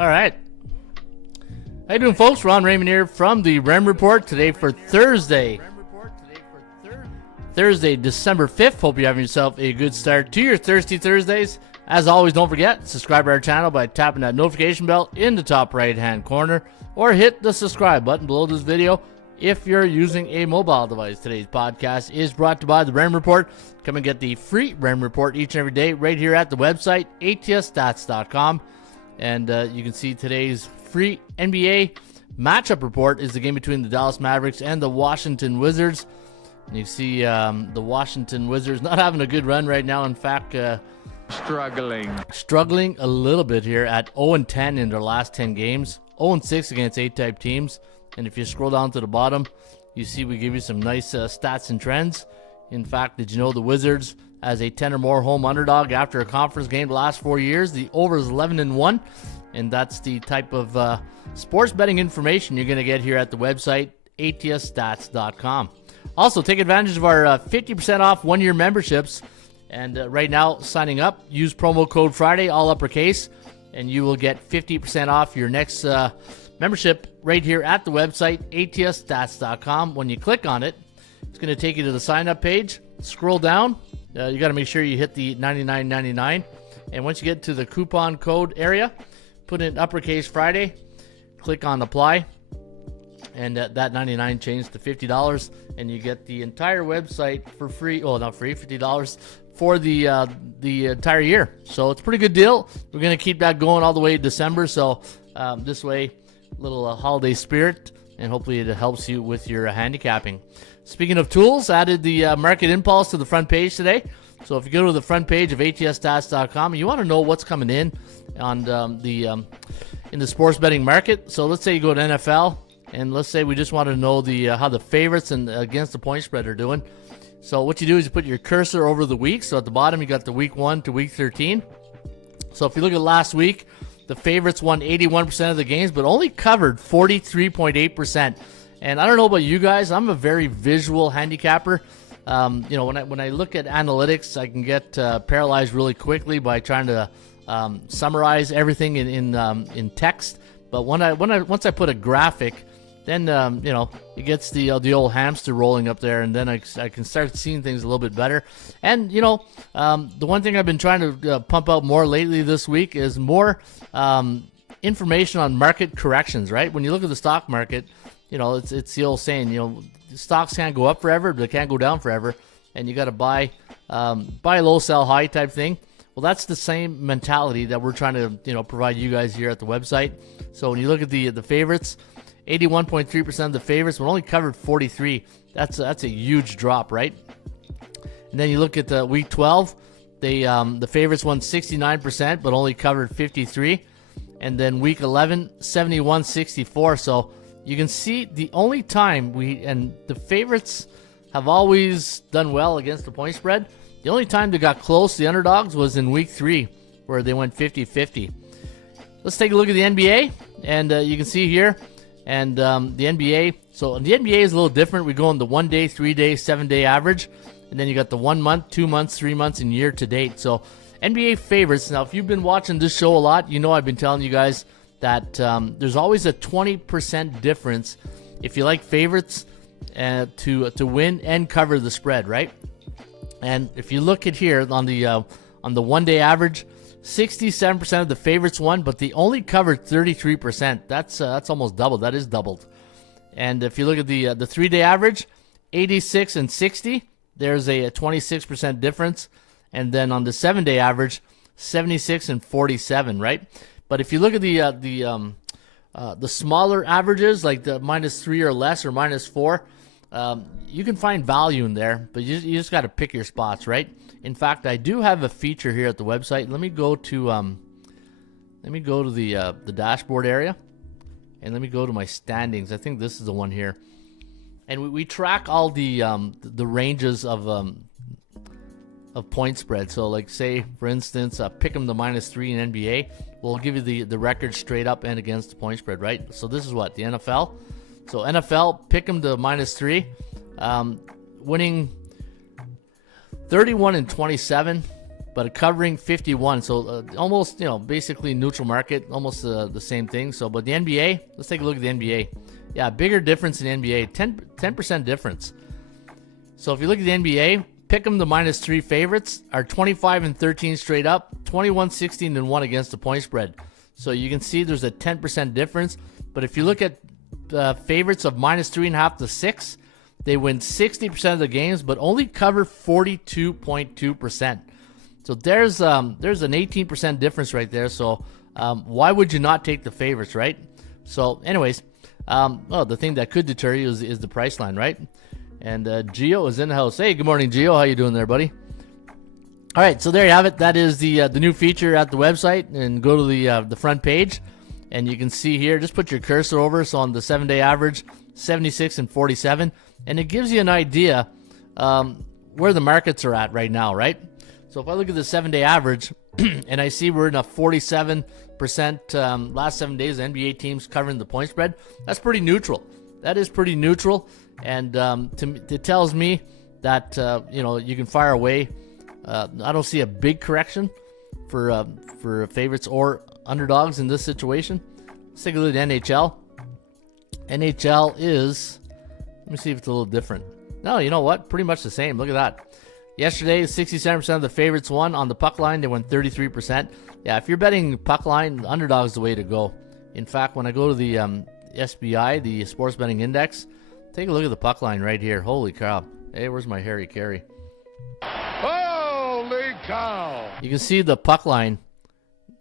All right. How you doing, folks? Ron Raymond here from the Raymond Report today for Thursday, December 5th. Hope you're having yourself a good start to your Thirsty Thursdays. As always, don't forget, subscribe to our channel by tapping that notification bell in the top right-hand corner, or hit the subscribe button below this video if you're using a mobile device. Today's podcast is brought to you by the Raymond Report. Come and get the free Raymond Report each and every day right here at the website, atsstats.com. And you can see today's free NBA matchup report is the game between the Dallas Mavericks and the Washington Wizards. And you see the Washington Wizards not having a good run right now. In fact, struggling a little bit here at 0-10 in their last 10 games. 0-6 against A-type teams. And if you scroll down to the bottom, you see we give you some nice stats and trends. In fact, did you know the Wizards, as a 10 or more home underdog after a conference game the last 4 years, the over is 11-1. And that's the type of sports betting information you're going to get here at the website, atsstats.com. Also, take advantage of our 50% off one-year memberships. And right now, signing up, use promo code Friday, all uppercase, and you will get 50% off your next membership right here at the website, atsstats.com. When you click on it, it's going to take you to the sign-up page. Scroll down. You got to make sure you hit the $99.99. And once you get to the coupon code area, put in uppercase Friday, click on apply, and that $99 changed to $50, and you get the entire website for free. Well, not free, $50 for the entire year. So it's a pretty good deal. We're going to keep that going all the way to December. So this way, a little holiday spirit, and hopefully it helps you with your handicapping. Speaking of tools, added the Market Impulse to the front page today. So if you go to the front page of atsstats.com, you want to know what's coming in on in the sports betting market. So let's say you go to NFL, and let's say we just want to know how the favorites and against the point spread are doing. So what you do is you put your cursor over the week. So at the bottom, you got the week 1 to week 13. So if you look at last week, the favorites won 81% of the games, but only covered 43.8%. And I don't know about you guys, I'm a very visual handicapper. When I look at analytics, I can get paralyzed really quickly by trying to summarize everything in text. But once I put a graphic, then it gets the old hamster rolling up there, and then I can start seeing things a little bit better. And the one thing I've been trying to pump out more lately this week is more information on market corrections. Right? When you look at the stock market, it's the old saying, stocks can't go up forever, but they can't go down forever, and you got to buy low, sell high type thing. Well, that's the same mentality that we're trying to provide you guys here at the website. So when you look at the favorites, 81.3% of the favorites, but only covered 43. That's a huge drop, right? And then you look at week 12, the favorites won 69%, but only covered 53. And then week 11, 71-64. So you can see the only time the favorites have always done well against the point spread. The only time they got close, the underdogs, was in week 3, where they went 50-50. Let's take a look at the NBA, and you can see here, and the NBA. So the NBA is a little different. We go on the 1 day, 3 day, 7 day average, and then you got the 1 month, 2 months, 3 months, and year to date. So NBA favorites. Now, if you've been watching this show a lot, I've been telling you guys that there's always a 20% difference if you like favorites to win and cover the spread, right? And if you look at here on the 1 day average, 67% of the favorites won, but they only covered 33%. That's almost double. That is doubled. And if you look at the 3 day average, 86 and 60, there's a 26% difference. And then on the 7 day average, 76 and 47, right? But if you look at the smaller averages, like the -3 or less or -4, you can find value in there, but you just got to pick your spots, right? In fact, I do have a feature here at the website. Let me go to the dashboard area, and let me go to my standings. I think this is the one here, and we track all the ranges of point spread. So, like, say for instance, pick 'em to -3 in NBA. We'll give you the record straight up and against the point spread, right? So this is what the NFL. So NFL, pick 'em to -3, winning 31 and 27. but covering 51. So almost, basically neutral market, almost the same thing. So, but the NBA, let's take a look at the NBA. Yeah, bigger difference in the NBA, 10% difference. So if you look at the NBA, pick 'em the -3 favorites are 25-13 straight up, 21-16-1 against the point spread. So you can see there's a 10% difference. But if you look at favorites of -3.5 to 6, they win 60% of the games, but only cover 42.2%. So there's an 18% difference right there. So why would you not take the favorites, right? So anyways, the thing that could deter you is the price line, right? And Gio is in the house. Hey, good morning, Gio. How you doing there, buddy? All right, so there you have it. That is the new feature at the website, and go to the front page, and you can see here. Just put your cursor over. So on the 7-day average, 76 and 47, and it gives you an idea where the markets are at right now, right? So if I look at the 7-day average, and I see we're in a 47% last 7 days, NBA teams covering the point spread. That's pretty neutral. That is pretty neutral, and it tells me that you can fire away. I don't see a big correction for favorites or underdogs in this situation. Let's take a look at NHL. NHL is, let me see if it's a little different. No, you know what? Pretty much the same. Look at that. Yesterday, 67% of the favorites won. On the puck line, they won 33%. Yeah, if you're betting puck line, underdog is the way to go. In fact, when I go to the SBI, the Sports Betting Index, take a look at the puck line right here. Holy cow. Hey, where's my Harry Carey? Holy cow! You can see the puck line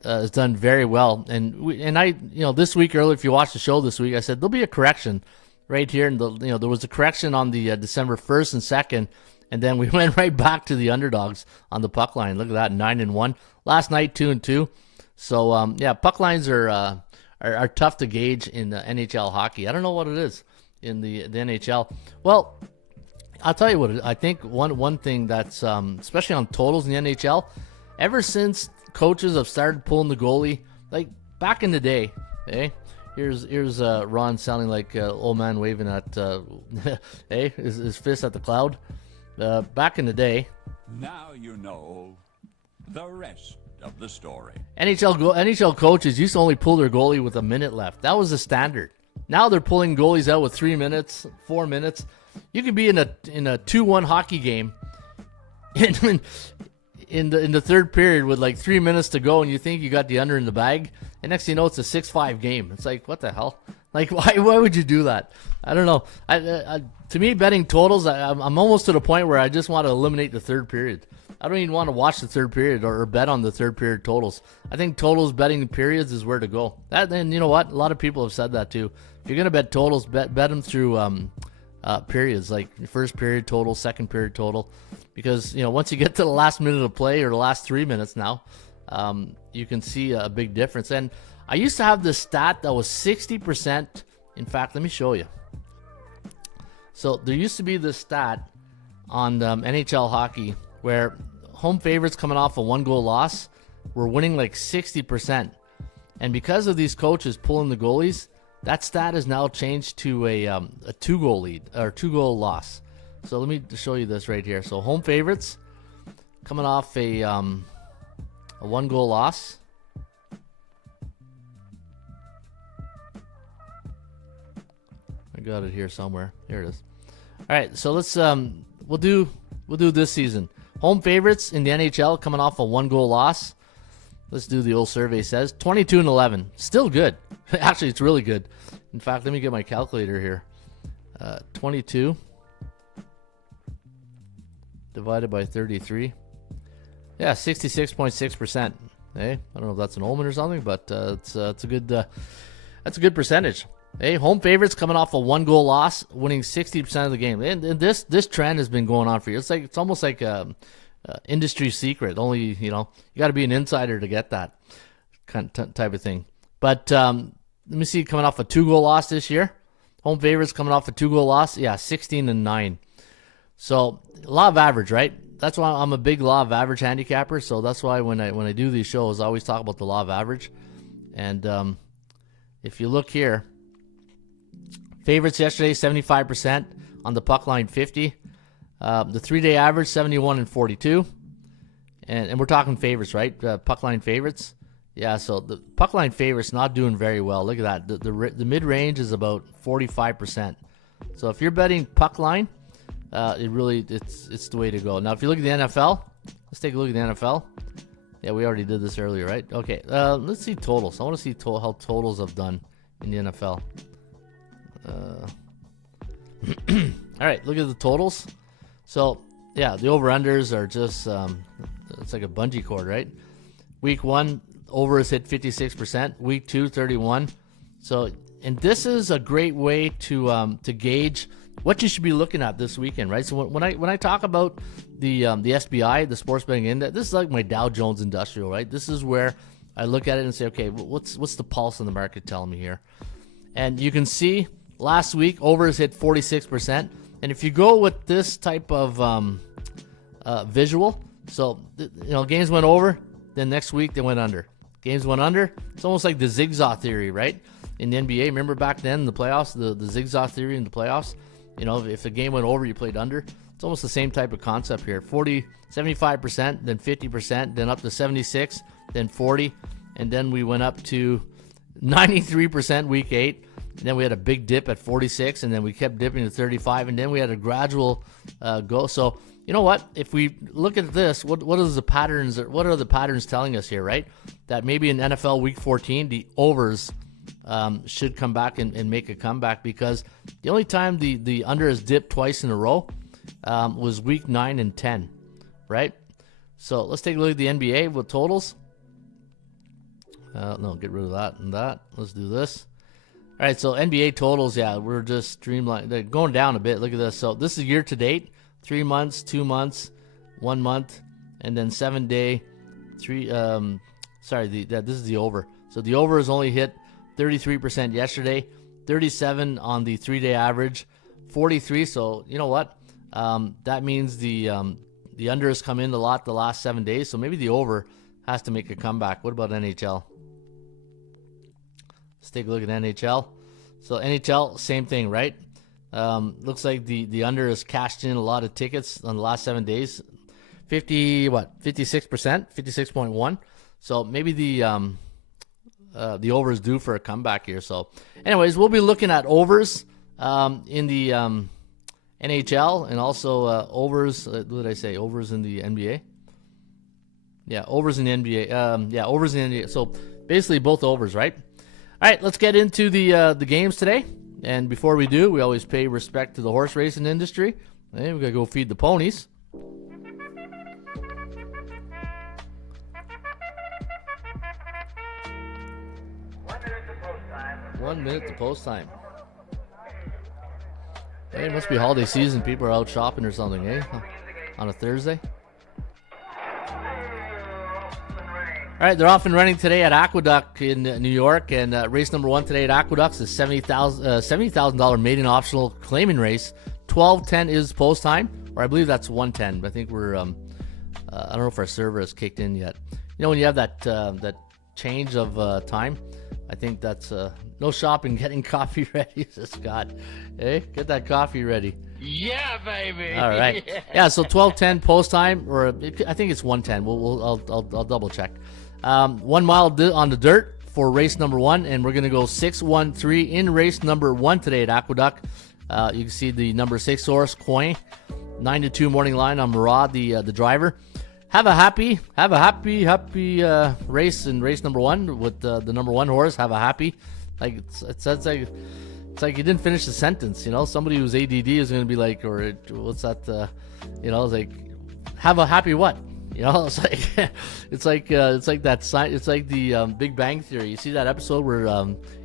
has done very well. And I, this week earlier, if you watched the show this week, I said there'll be a correction right here. And there was a correction on the December 1st and 2nd. And then we went right back to the underdogs on the puck line. Look at that, 9-1. Last night, 2-2. So, puck lines are tough to gauge in NHL hockey. I don't know what it is in the NHL. Well, I'll tell you what. I think one thing that's, especially on totals in the NHL, ever since coaches have started pulling the goalie, like back in the day, here's Ron sounding like old man waving at, his fist at the cloud. Back in the day. Now you know the rest of the story. NHL coaches used to only pull their goalie with a minute left. That was the standard. Now they're pulling goalies out with 3 minutes, 4 minutes. You could be in a 2-1 hockey game in the third period with like 3 minutes to go, and you think you got the under in the bag, and next thing you know, it's a 6-5 game. It's like, what the hell? Like, why would you do that? I don't know. To me, betting totals, I'm almost to the point where I just want to eliminate the third period. I don't even want to watch the third period or bet on the third period totals. I think totals betting periods is where to go. And you know what? A lot of people have said that too. If you're going to bet totals, bet them through periods, like first period total, second period total. Because, once you get to the last minute of play or the last 3 minutes now, you can see a big difference. And I used to have this stat that was 60%. In fact, let me show you. So there used to be this stat on NHL hockey where home favorites coming off a 1-goal loss were winning like 60%. And because of these coaches pulling the goalies, that stat has now changed to a 2-goal lead or 2-goal loss. So let me show you this right here. So home favorites coming off a 1-goal loss. I got it here somewhere. Here it is. All right, so let's we'll do this season. Home favorites in the NHL coming off a 1-goal loss. Let's do the old survey says 22-11. Still good. Actually, it's really good. In fact, let me get my calculator here. 22 divided by 33. Yeah, 66.6%. Hey, I don't know if that's an omen or something, but it's a good percentage. Hey, home favorites coming off a 1-goal loss, winning 60% of the game. And this trend has been going on for years. It's almost like a industry secret. Only you got to be an insider to get that type of thing. But let me see, coming off a 2-goal loss this year. Home favorites coming off a 2-goal loss. Yeah, 16-9. So law of average, right? That's why I'm a big law of average handicapper. So that's why when I do these shows, I always talk about the law of average. And if you look here. Favorites yesterday, 75%. On the puck line, 50. The 3-day average, 71 and 42. and we're talking favorites, right? Puck line favorites. Yeah, so the puck line favorites not doing very well. Look at that. The mid range is about 45%. So if you're betting puck line, it's the way to go. Now if you look at the NFL, let's take a look at the NFL. Yeah, we already did this earlier, right? Okay, let's see totals. I want to see how totals have done in the NFL. All right, look at the totals. So yeah, the over-unders are just it's like a bungee cord, right? Week 1, over is hit 56%. Week 2, 31%. So, and this is a great way to gauge what you should be looking at this weekend, right? So when I talk about the SBI, the sports betting index, this is like my Dow Jones Industrial, right? This is where I look at it and say, okay, what's the pulse in the market telling me here? And you can see last week overs hit 46%. And if you go with this type of visual, so games went over, then next week they went under. Games went under. It's almost like the zigzag theory, right? In the NBA, remember back then in the playoffs, the zigzag theory in the playoffs? If a game went over, you played under. It's almost the same type of concept here. 75%, then 50%, then up to 76, then 40, and then we went up to 93% week 8. And then we had a big dip at 46, and then we kept dipping to 35, and then we had a gradual go. So you know what? If we look at this, what are the patterns telling us here, right? That maybe in NFL Week 14, the overs should come back and make a comeback, because the only time the under has dipped twice in a row was Week 9 and 10, right? So let's take a look at the NBA with totals. No, get rid of that and that. Let's do this. All right, so NBA totals, yeah, we're just streamlined. They're going down a bit. Look at this. So this is year to date, 3 months, 2 months, 1 month, and then 7 day. This is the over. So the over has only hit 33% yesterday, 37 on the 3-day average, 43. So you know what? That means the under has come in a lot the last 7 days. So maybe the over has to make a comeback. What about NHL? Let's take a look at NHL. So NHL, same thing, right? Looks like the under has cashed in a lot of tickets on the last 7 days. 56%, 56.1. So maybe the over is due for a comeback here. So anyways, we'll be looking at overs in the NHL, and also overs. What did I say? Overs in the NBA. Yeah, overs in the NBA. Overs in the NBA. So basically both overs, right? All right, let's get into the games today. And before we do, we always pay respect to the horse racing industry. Hey, we gotta go feed the ponies. 1 minute to post time. Hey, it must be holiday season. People are out shopping or something, eh? On a Thursday. All right, they're off and running today at Aqueduct in New York, and race number 1 today at Aqueduct is $70,000 maiden optional claiming race. 12:10 is post time, or I believe that's 1:10. I think we're I don't know if our server has kicked in yet. When you have that change of time, I think that's no shopping, getting coffee ready, says Scott. Hey, get that coffee ready. Yeah, baby. All right. Yeah, so 12:10 post time, or I think it's 1:10. I'll double check. 1 mile on the dirt for race number 1, and we're gonna go 6-1-3 in race number 1 today at Aqueduct. You can see the number 6 horse Coin, 9-2 morning line on Murad, the driver. Have a happy race in race number 1 with the number 1 horse. Have a happy, like it's like you didn't finish the sentence. Somebody who's ADD is going to be like, or what's that? It's like, have a happy what? It's like that sign. It's like the Big Bang Theory. You see that episode where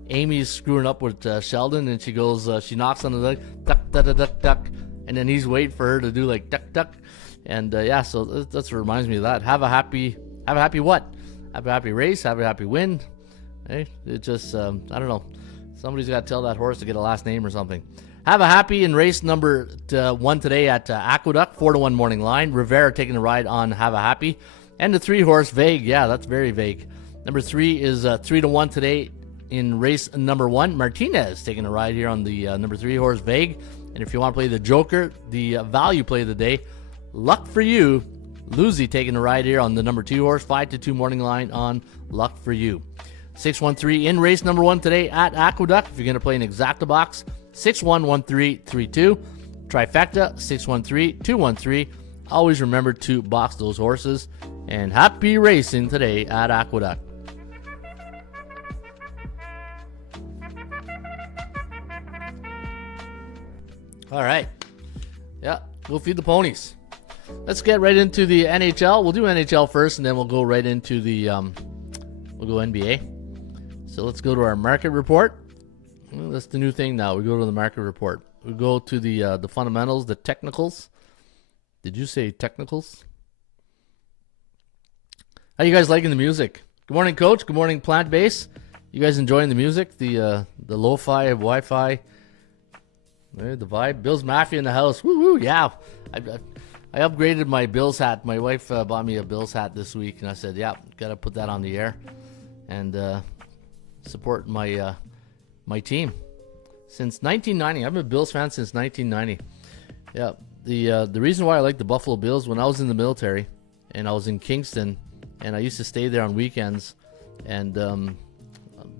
Amy's screwing up with Sheldon, and she goes, she knocks on the door, duck, duck, duck, duck, duck, and then he's waiting for her to do like duck, duck. And so that's what reminds me of that. Have a happy what? Have a happy race. Have a happy win. Hey, it just I don't know. Somebody's got to tell that horse to get a last name or something. Have a happy in race number 1 today at Aqueduct, 4-1 morning line. Rivera taking a ride on Have a Happy, and the 3 horse Vague. Yeah, that's very vague. Number 3 is 3-1 today in race number 1. Martinez taking a ride here on the number 3 horse Vague. And if you want to play the Joker, the value play of the day. Luck for you, Lucy taking a ride here on the number 2 horse, 5-2 morning line on Luck for You. 613 in race number 1 today at Aqueduct. If you're going to play an exacta box, 611332. Trifecta, 613213. Always remember to box those horses. And happy racing today at Aqueduct. All right. Yeah, we'll feed the ponies. Let's get right into the NHL. We'll do NHL first, and then we'll go right into the we'll go NBA. So let's go to our market report. Well, that's the new thing now. We go to the market report. We go to the fundamentals, the technicals. Did you say technicals? How you guys liking the music? Good morning, Coach. Good morning, Plant Base. You guys enjoying the music? The lo-fi, Wi-Fi, the vibe. Bills Mafia in the house. Woo woo! Yeah, I upgraded my Bills hat. My wife bought me a Bills hat this week, and I said, "Yeah, gotta put that on the air and support my my team." Since 1990, I've been a Bills fan since 1990. Yeah, the reason why I like the Buffalo Bills, when I was in the military and I was in Kingston, and I used to stay there on weekends, and a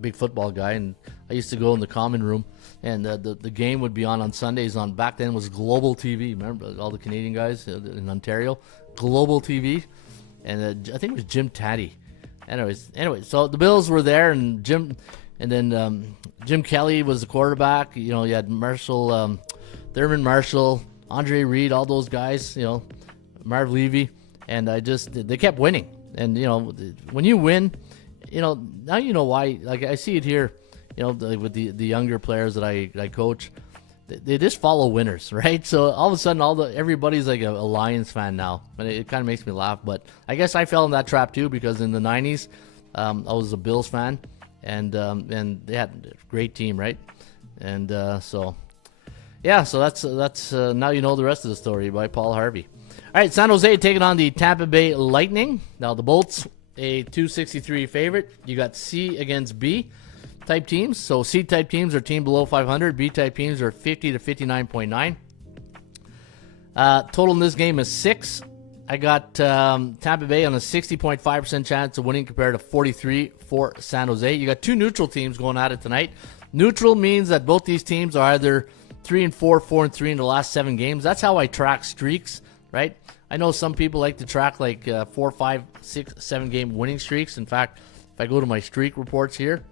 big football guy, and I used to go in the common room, and the game would be on Sundays on, back then was Global TV. Remember all the Canadian guys in Ontario? Global TV, and I think it was Jim Taddy. Anyways, so the Bills were there, and Jim Kelly was the quarterback. You know, you had Marshall, Thurman Marshall, Andre Reed, all those guys. You know, Marv Levy, and they kept winning. And you know, when you win, you know, now you know why. Like I see it here, you know, with the younger players that I coach, they just follow winners, right? So all of a sudden, everybody's like a Lions fan now, and it kind of makes me laugh. But I guess I fell in that trap too, because in the '90s, I was a Bills fan, and they had a great team, right? And so that's now you know the rest of the story by Paul Harvey. All right, San Jose taking on the Tampa Bay Lightning. Now the Bolts, a 263 favorite. You got C against B type teams. So C type teams are team below 500. B type teams are 50 to 59.9. Total in this game is 6. I got Tampa Bay on a 60.5% chance of winning compared to 43 for San Jose. You got 2 neutral teams going at it tonight. Neutral means that both these teams are either 3-4, 4-3 in the last 7 games. That's how I track streaks, right? I know some people like to track like 4, 5, 6, 7 game winning streaks. In fact, if I go to my streak reports here,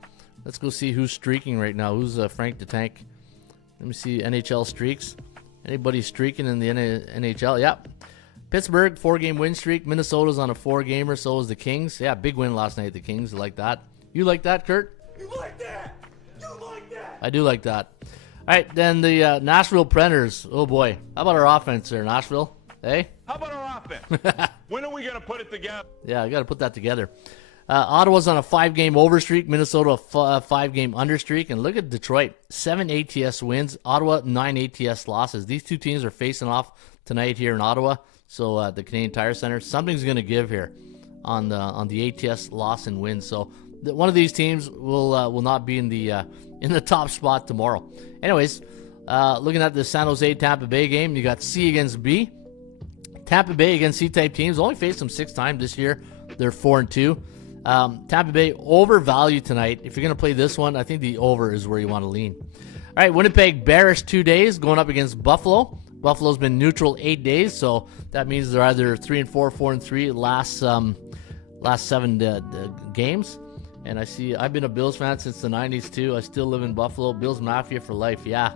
let's go see who's streaking right now. Who's Frank the Tank? Let me see NHL streaks. Anybody streaking in the NHL? Yeah. Pittsburgh, 4-game win streak. Minnesota's on a 4-gamer. So is the Kings. Yeah, big win last night. The Kings like that. You like that, Kurt? You like that? You like that? I do like that. All right, then the Nashville Predators. Oh boy, how about our offense there, Nashville? Hey. How about our offense? When are we going to put it together? Yeah, I got to put that together. Ottawa's on a 5-game over streak. Minnesota a 5-game under streak. And look at Detroit, 7 ATS wins. Ottawa 9 ATS losses. These two teams are facing off tonight here in Ottawa. So at the Canadian Tire Center, something's going to give here on the ATS loss and win. So one of these teams will not be in the top spot tomorrow. Anyways, looking at the San Jose Tampa Bay game, you got C against B. Tampa Bay against C-type teams only faced them 6 times this year. They're 4-2. Tampa Bay overvalued tonight. If you're going to play this one, I think the over is where you want to lean. All right, Winnipeg bearish 2 days going up against Buffalo. Buffalo's been neutral 8 days, so that means they're either 3-4, 4-3 last 7 games. And I've been a Bills fan since the 90s too. I still live in Buffalo. Bills Mafia for life. Yeah.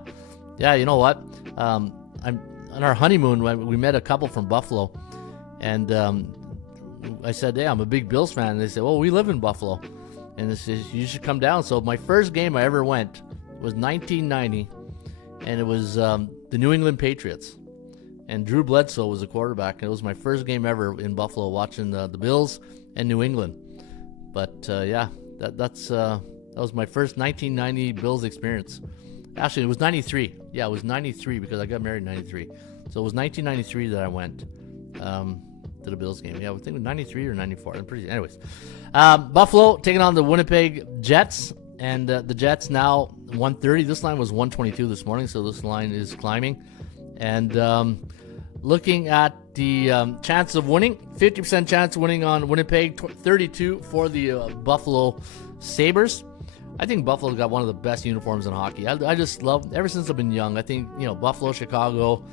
You know what? I'm on our honeymoon. We met a couple from Buffalo, and I said, "Hey, I'm a big Bills fan." And they said, "Well, we live in Buffalo," and they said, "You should come down." So my first game I ever went was 1990, and it was the New England Patriots, and Drew Bledsoe was the quarterback. It was my first game ever in Buffalo, watching the Bills and New England. But that was my first 1990 Bills experience. Actually, it was 93. Yeah, it was 93 because I got married in 93. So it was 1993 that I went to the Bills game. Yeah, I think it was 93 or 94. Anyways, Buffalo taking on the Winnipeg Jets. And the Jets now 130. This line was 122 this morning, so this line is climbing. And looking at the chance of winning. 50% chance of winning on Winnipeg, 32 for the Buffalo Sabres. I think Buffalo's got one of the best uniforms in hockey. I just love, ever since I've been young, I think, Buffalo, Chicago,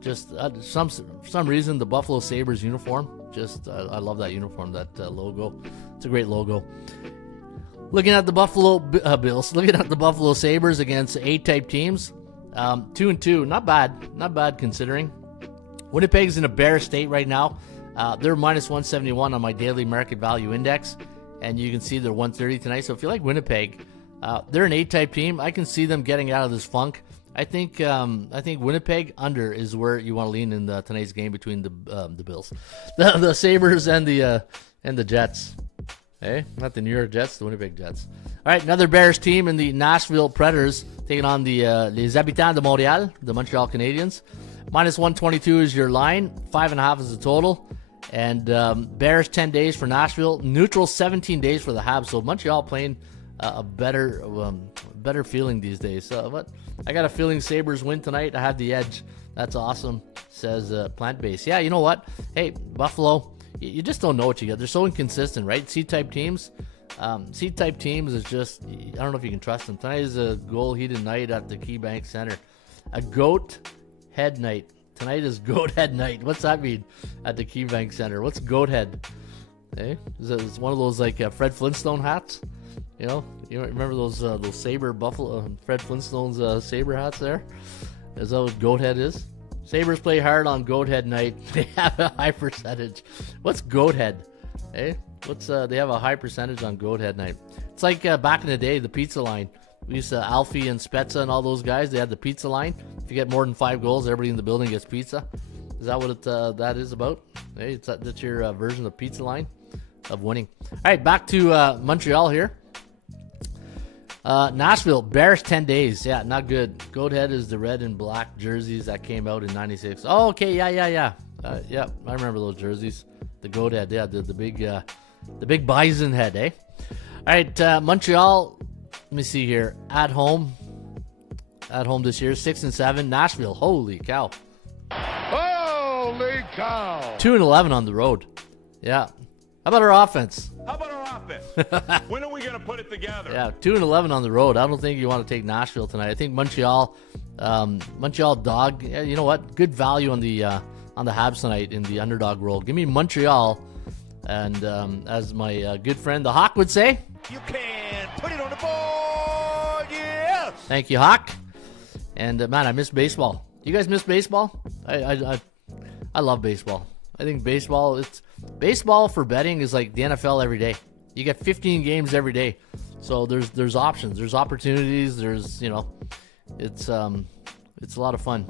just for some reason, the Buffalo Sabres uniform, I love that uniform, that logo. It's a great logo. Looking at the Buffalo Bills, looking at the Buffalo Sabres against A-type teams, 2-2, not bad considering. Winnipeg's in a bear state right now. They're minus 171 on my daily market value index, and you can see they're 130 tonight. So if you like Winnipeg, they're an A-type team. I can see them getting out of this funk. I think Winnipeg under is where you want to lean in tonight's game between the Bills, the Sabres, and the Jets. Hey, not the New York Jets, the Winnipeg Jets. All right, another Bears team in the Nashville Predators taking on the Les Habitants de Montréal, the Montreal Canadiens. Minus 122 is your line. 5.5 is the total. And Bears 10 days for Nashville. Neutral 17 days for the Habs. So Montreal playing a better feeling these days. But I got a feeling Sabres win tonight. I have the edge. That's awesome, says Plant Base. Yeah, you know what? Hey, Buffalo, you just don't know what you get. They're so inconsistent, right? C-type teams. C-type teams is just, I don't know if you can trust them. Tonight is a goal-heated night at the KeyBank Center. A goat head night. Tonight is goat head night. What's that mean at the KeyBank Center? What's goat head? Hey, is one of those like Fred Flintstone hats? You remember those Sabre Buffalo Fred Flintstone's Sabre hats there? Is that what goat head is? Sabres play hard on goat head night. They have a high percentage. What's goat head? Hey, they have a high percentage on goat head night. It's like back in the day, the pizza line. We used to Alfie and Spezza and all those guys. They had the pizza line. If you get more than 5 goals, everybody in the building gets pizza. Is that what that is about? Hey, that's your version of pizza line of winning. All right, back to Montreal here. Nashville, Bears 10 days. Yeah, not good. Goat head is the red and black jerseys that came out in 96. Oh, okay, yeah. Yeah, I remember those jerseys. The goat head, yeah, the big bison head, eh? All right, Montreal, let me see here. At home this year, 6-7. Nashville, holy cow. Holy cow! 2-11 on the road. Yeah. How about our offense? How about our offense? When are we going to put it together? Yeah, 2-11 on the road. I don't think you want to take Nashville tonight. I think Montreal dog. Yeah, you know what? Good value on the Habs tonight in the underdog role. Give me Montreal, and as my good friend the Hawk would say, You can put it on the board, yeah! Thank you, Hawk. And man, I miss baseball. You guys miss baseball? I love baseball. I think baseball for betting is like the NFL every day. You get 15 games every day, so there's options, there's opportunities, there's it's a lot of fun.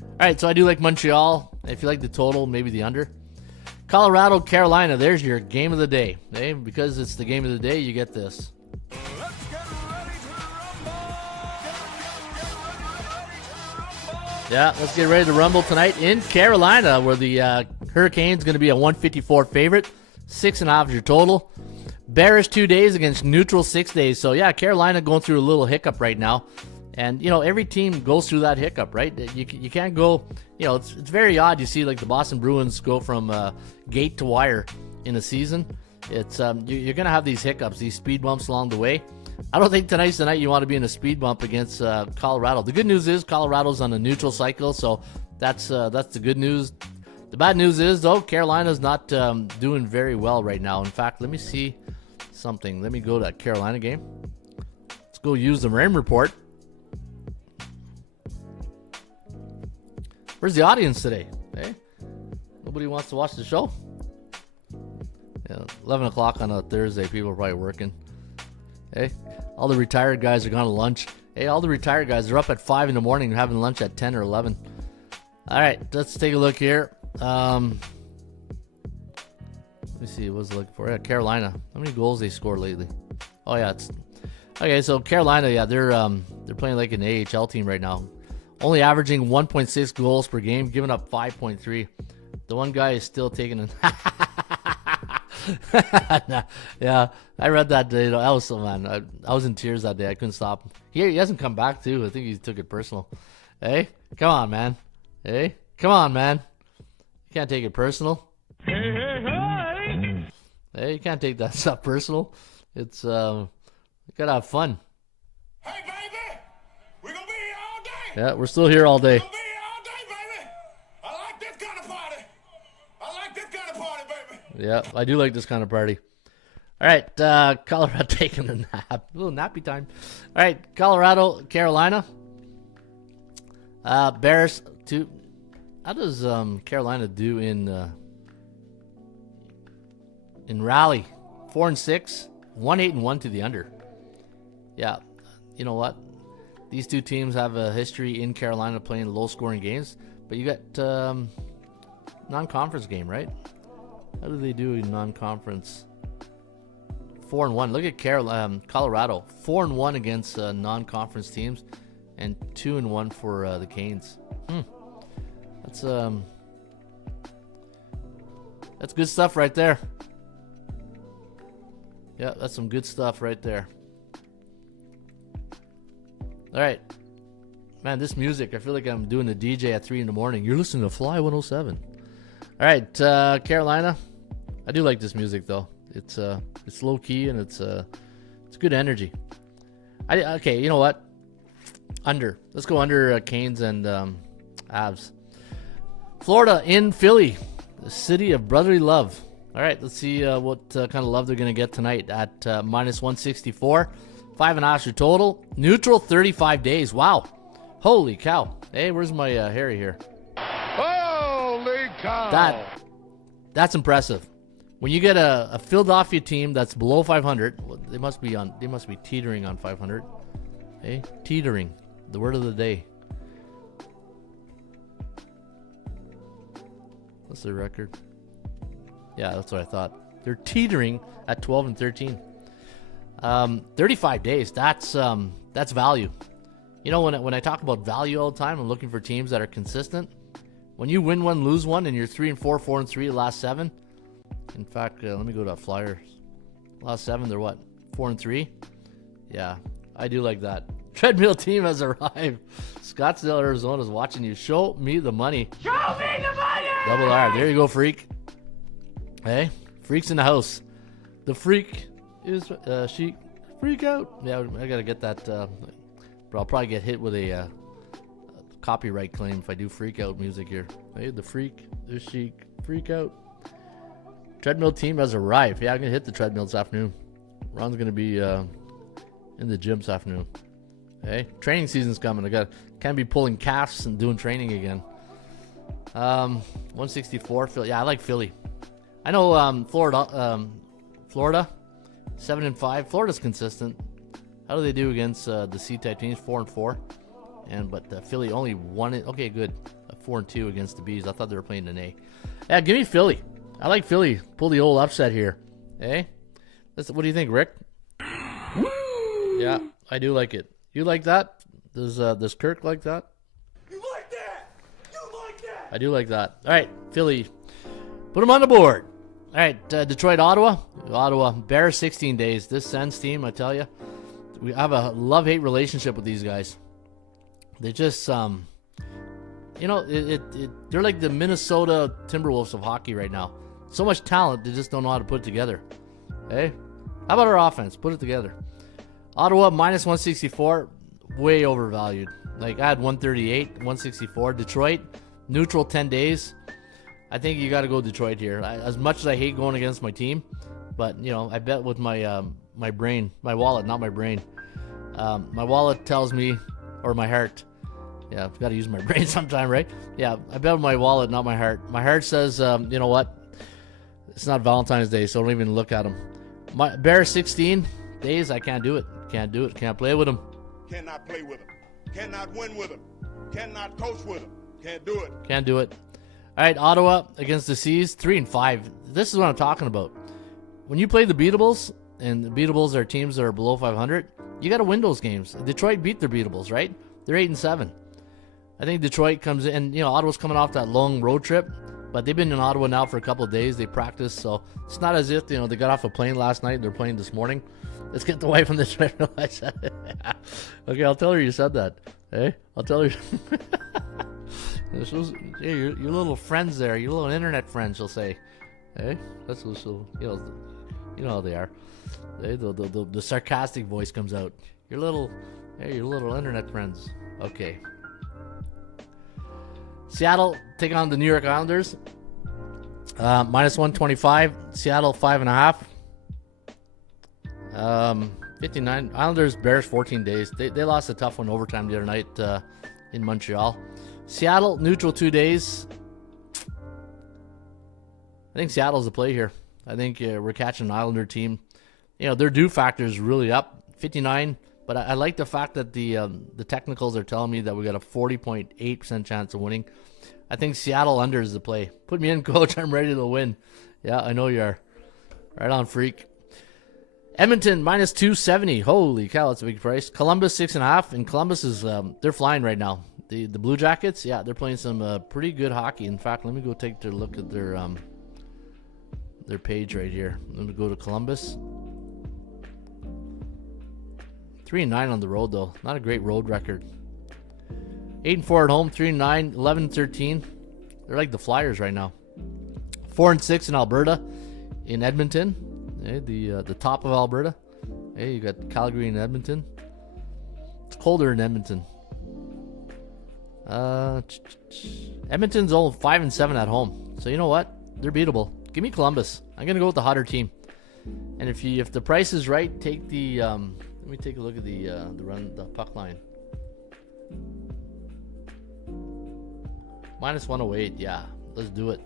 All right, so I do like Montreal. If you like the total, maybe the under. Colorado, Carolina. There's your game of the day. Okay? Because it's the game of the day, you get this. Let's get ready to rumble! Yeah, let's get ready to rumble tonight in Carolina, where the Hurricanes going to be a 154 favorite. 6.5 is your total. Bears 2 days against neutral 6 days. So yeah, Carolina going through a little hiccup right now. And, every team goes through that hiccup, right? You can't go, it's very odd. You see, like, the Boston Bruins go from gate to wire in a season. It's you're going to have these hiccups, these speed bumps along the way. I don't think tonight's the night you want to be in a speed bump against Colorado. The good news is Colorado's on a neutral cycle, so that's the good news. The bad news is, though, Carolina's not doing very well right now. In fact, let me see something. Let me go to that Carolina game. Let's go use the rain report. Where's the audience today? Hey, nobody wants to watch the show? Yeah, 11 o'clock on a Thursday. People are probably working. Hey, all the retired guys are gone to lunch. Hey, all the retired guys are up at 5 in the morning and having lunch at 10 or 11. All right, let's take a look here. Let me see. What was I looking for? Yeah, Carolina. How many goals they scored lately? Oh yeah, it's okay. So Carolina, yeah, they're playing like an AHL team right now. Only averaging 1.6 goals per game, giving up 5.3. The one guy is still taking it. Yeah, I read that day. I was I was in tears that day. I couldn't stop. He hasn't come back too. I think he took it personal. Hey, come on, man. Hey, come on, man. You can't take it personal. Hey, you can't take that stuff personal. It's you gotta have fun. Hey, baby, we're gonna be here all day. Yeah, we're still here all day. We're gonna be here all day, baby. I like this kind of party. I like this kind of party, baby. Yeah, I do like this kind of party. All right, Colorado taking a nap. A little nappy time. All right, Colorado, Carolina. Bears, 2. How does Carolina do in rally? 4-6, 1-8-1 to the under. Yeah, you know what? These two teams have a history in Carolina playing low-scoring games, but you got non-conference game, right? How do they do in non-conference? 4-1. Look at Colorado, 4-1 against non-conference teams, and 2-1 for the Canes. That's good stuff right there. Yeah, that's some good stuff right there. All right, man, this music, I feel like I'm doing a DJ at 3 in the morning. You're listening to Fly 107. All right, Carolina. I do like this music though. It's low key and it's good energy. Okay, you know what? Under. Let's go under Canes and Avs. Florida in Philly, the city of brotherly love. All right, let's see what kind of love they're going to get tonight at -164. 5.5 total. Neutral 35 days. Wow. Holy cow. Hey, where's my Harry here? Holy cow! That's impressive. When you get a Philadelphia team that's below 500, well, they must be teetering on 500. Hey, teetering, the word of the day. What's their record? Yeah, that's what I thought. They're teetering at 12-13. 35 days. That's value. You know, when I talk about value all the time, I'm looking for teams that are consistent. When you win one, lose one, and you're 3-4, 4-3 the last 7. In fact, let me go to Flyers. Last 7, they're what? 4-3. Yeah, I do like that. Treadmill team has arrived. Scottsdale, Arizona is watching you. Show me the money. Show me the money! Double R. There you go, freak. Hey, freak's in the house. The freak is she freak out. Yeah, I gotta get that. But I'll probably get hit with a copyright claim if I do freak out music here. Hey, the freak is she freak out. Treadmill team has arrived. Yeah, I'm gonna hit the treadmill this afternoon. Ron's gonna be in the gym this afternoon. Hey, training season's coming. Can't be pulling calves and doing training again. 164. Philly. Yeah, I like Philly. I know Florida 7-5. Florida's consistent. How do they do against the C-type teams? 4-4. But Philly only won it. Okay, good. 4-2 against the Bees. I thought they were playing an A. Yeah, give me Philly. I like Philly. Pull the old upset here. Hey, what do you think, Rick? Yeah, I do like it. You like that? Does Kirk like that? You like that? You like that? I do like that. All right, Philly. Put them on the board. All right, Detroit, Ottawa. Bears 16 days. This Sens team, I tell you, we have a love-hate relationship with these guys. They just, they're like the Minnesota Timberwolves of hockey right now. So much talent, they just don't know how to put it together. Hey, how about our offense? Put it together. Ottawa -164, way overvalued. Like I had 138, 164. Detroit, neutral 10 days. I think you got to go Detroit here. As much as I hate going against my team, but I bet with my my brain, my wallet, not my brain. My wallet tells me, or my heart. Yeah, I've got to use my brain sometime, right? Yeah, I bet with my wallet, not my heart. My heart says, you know what? It's not Valentine's Day, so don't even look at them. My Bears 16 days, I can't do it. Can't do it. Can't play with them. Cannot play with them. Cannot win with them. Cannot coach with them. Can't do it. Can't do it. All right, Ottawa against the Seas, 3-5. This is what I'm talking about. When you play the Beatables, and the Beatables are teams that are below 500, you got to win those games. Detroit beat their Beatables, right? They're 8-7. I think Detroit comes in, and Ottawa's coming off that long road trip. But they've been in Ottawa now for a couple of days. They practice, so it's not as if they got off a plane last night and they're playing this morning. Let's get the wife on this. I said it. Okay, I'll tell her you said that. Hey, I'll tell her. Hey, your little friends there, your little internet friends, she'll say. Hey, that's what she'll, you know how they are. Hey, the sarcastic voice comes out. Your little internet friends. Okay. Seattle take on the New York Islanders. Minus 125. Seattle 5.5. 59. Islanders, Bears 14 days. They lost a tough one overtime the other night in Montreal. Seattle, neutral 2 days. I think Seattle's the play here. I think we're catching an Islander team. Their due factor is really up, 59. But I like the fact that the technicals are telling me that we got a 40.8% chance of winning. I think Seattle under is the play. Put me in, coach. I'm ready to win. Yeah, I know you are. Right on, freak. Edmonton, minus 270. Holy cow, that's a big price. Columbus, 6.5. And Columbus is, they're flying right now. The Blue Jackets, yeah, they're playing some pretty good hockey. In fact, let me go take a look at their page right here. Let me go to Columbus. 3-9 on the road, though. Not a great road record. 8-4 at home, 3-9, 11-13. They're like the Flyers right now. 4-6 in Alberta, in Edmonton. Hey, the top of Alberta. Hey, you got Calgary and Edmonton. It's colder in Edmonton. Edmonton's only 5-7 at home. So you know what? They're beatable. Give me Columbus. I'm gonna go with the hotter team. And if the price is right, take the let me take a look at the puck line. Minus 108. Yeah, let's do it.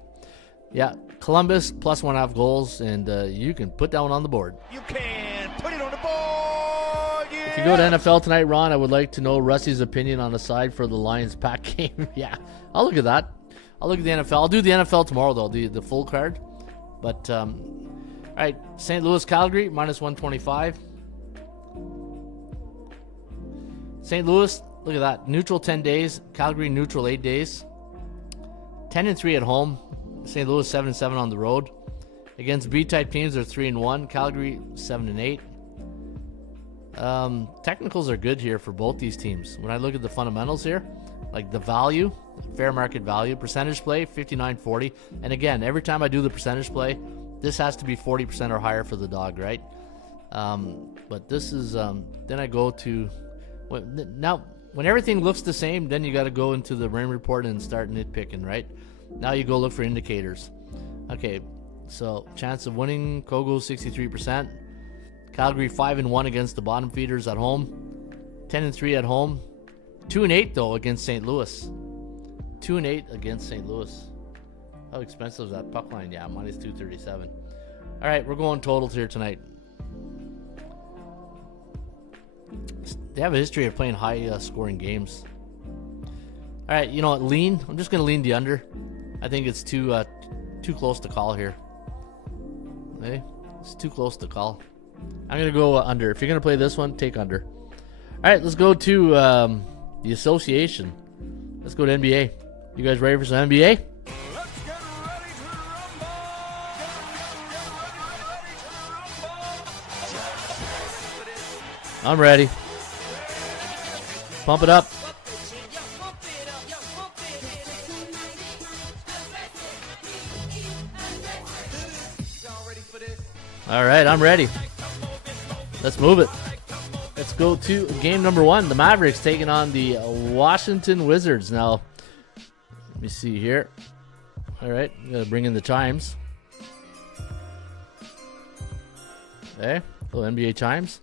Yeah, Columbus plus 1.5 goals, and you can put that one on the board. You can put it on the board. Yeah. If you go to NFL tonight, Ron, I would like to know Rusty's opinion on the side for the Lions-Pack game. Yeah, I'll look at that. I'll look at the NFL. I'll do the NFL tomorrow, though, the full card. But, all right, St. Louis, Calgary, minus 125. St. Louis, look at that. Neutral 10 days. Calgary, neutral 8 days. 10-3 at home. St. Louis 7-7 on the road. Against B-type teams, they're 3-1. Calgary 7-8. Technicals are good here for both these teams. When I look at the fundamentals here, like the value, fair market value, percentage play 59-40. And again, every time I do the percentage play, this has to be 40% or higher for the dog, right? But this is then I go to now when everything looks the same, then you got to go into the Raymond report and start nitpicking, right? Now you go look for indicators. Okay, so chance of winning, Kogo 63%. Calgary 5-1 against the bottom feeders at home. 10-3 at home. 2-8 though against St. Louis. 2-8 against St. Louis. How expensive is that puck line? Yeah, minus 237. All right, we're going totals here tonight. They have a history of playing high scoring games. All right, you know what? Lean. I'm just gonna lean the under. I think it's too close to call here. Okay, it's too close to call. I'm gonna go under. If you're gonna play this one, take under. All right, let's go to the association. Let's go to NBA. You guys ready for some NBA? Let's get ready to rumble! I'm ready. Pump it up. All right, I'm ready. Let's move it. Let's go to game number 1. The Mavericks taking on the Washington Wizards. Now, let me see here. All right, I'm going to bring in the chimes. Okay, little NBA chimes.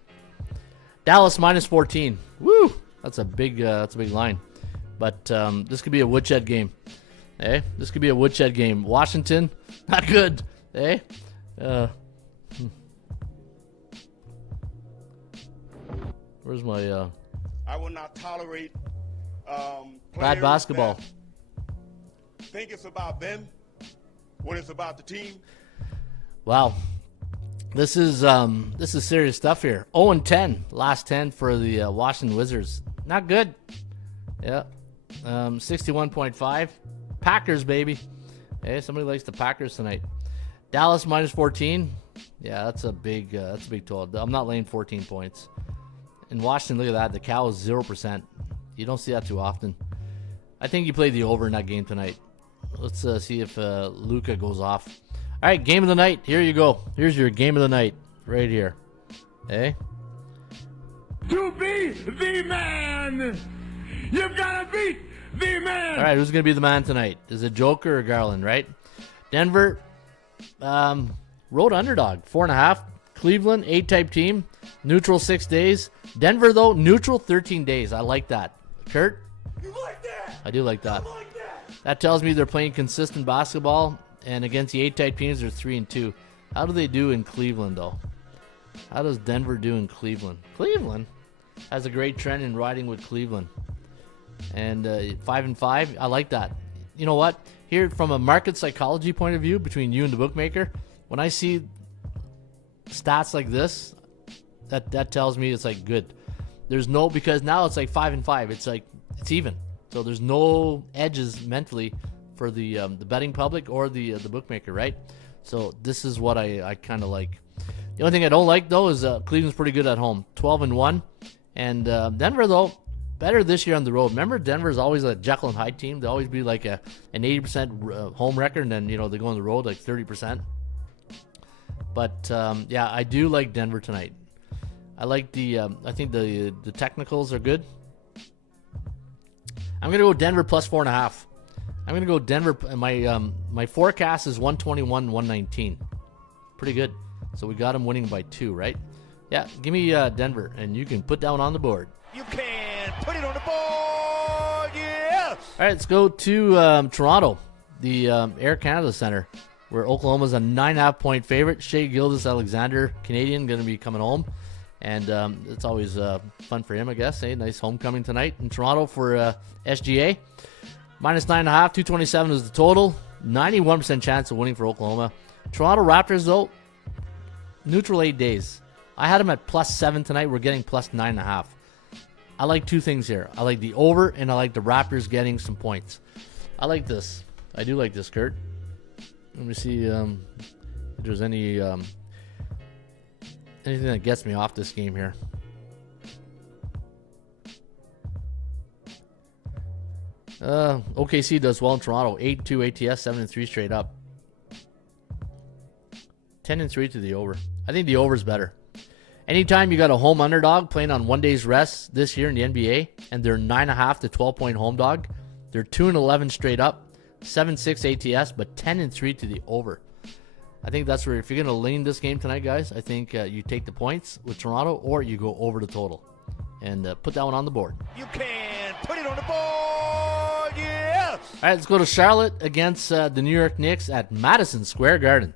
Dallas minus 14. Woo! That's a big line. But this could be a woodshed game. Okay, this could be a woodshed game. Washington, not good. Okay. Where's my I will not tolerate bad basketball? Think it's about them when it's about the team. Wow, this is serious stuff here. 0-10, last 10 for the Washington Wizards. Not good. Yeah, 61.5. Packers, baby. Hey, somebody likes the Packers tonight. Dallas minus 14. Yeah, that's a big total. I'm not laying 14 points. In Washington, look at that. The Cow is 0%. You don't see that too often. I think you play the over in that game tonight. Let's see if Luka goes off. All right, game of the night. Here you go. Here's your game of the night right here. Hey. To be the man, you've got to beat the man. All right, who's going to be the man tonight? Is it Joker or Garland, right? Denver, road underdog, 4.5. Cleveland, 8-type team. Neutral 6 days. Denver, though, neutral 13 days. I like that. Kurt? You like that? I do like that. I like that. That tells me they're playing consistent basketball, and against the 8-type teams, they're 3-2. How do they do in Cleveland, though? How does Denver do in Cleveland? Cleveland has a great trend in riding with Cleveland. And 5-5, I like that. You know what? Here, from a market psychology point of view, between you and the bookmaker, when I see stats like this, that tells me it's like good. There's no, because now it's like 5-5. It's like it's even. So there's no edges mentally for the betting public or the bookmaker, right? So this is what I kind of like. The only thing I don't like though is Cleveland's pretty good at home, 12-1, and Denver though better this year on the road. Remember, Denver's always a Jekyll and Hyde team. They always be like an 80% home record, and then they go on the road like 30%. But yeah, I do like Denver tonight. I like I think the technicals are good. I'm gonna go Denver plus 4.5. I'm gonna go Denver. My forecast is 121-119. Pretty good. So we got them winning by 2, right? Yeah, give me Denver, and you can put that one on the board. You can put it on the board. Yeah. All right, let's go to Toronto, the Air Canada Center, where Oklahoma's a 9.5-point favorite. Shea Gilgeous-Alexander, Canadian, going to be coming home. And it's always fun for him, I guess. Nice homecoming tonight in Toronto for SGA. Minus 9.5, 227 is the total. 91% chance of winning for Oklahoma. Toronto Raptors, though, neutral 8 days. I had them at plus 7 tonight. We're getting plus 9.5. I like two things here. I like the over, and I like the Raptors getting some points. I like this. I do like this, Kurt. Let me see if there's anything that gets me off this game here. OKC does well in Toronto. 8-2 ATS, 7-3 straight up. 10-3 to the over. I think the over is better. Anytime you got a home underdog playing on 1 day's rest this year in the NBA, and they're 9.5 to 12-point home dog, they're 2-11 straight up, 7-6 ATS, but 10-3 to the over. I think that's where, if you're going to lean this game tonight, guys, I think you take the points with Toronto, or you go over the total and put that one on the board. You can put it on the board. Yeah. All right, let's go to Charlotte against the New York Knicks at Madison Square Garden.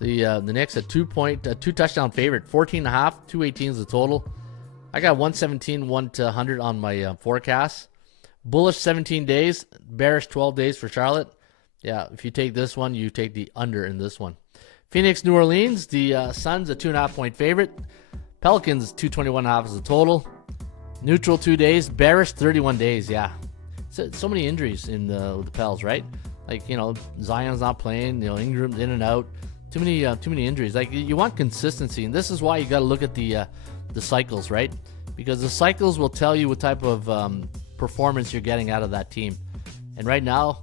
The Knicks a 2-touchdown favorite, 14.5, 218 is the total. I got 117, 1-100 on my forecast. Bullish 17 days, bearish 12 days for Charlotte. Yeah, if you take this one, you take the under in this one. Phoenix, New Orleans, the Suns a 2.5-point favorite. Pelicans 221.5 is the total. Neutral 2 days, bearish 31 days. Yeah, so many injuries in the Pels, right? Like, Zion's not playing. Ingram's in and out. Too many injuries. Like, you want consistency, and this is why you got to look at the cycles, right? Because the cycles will tell you what type of performance you're getting out of that team. And right now,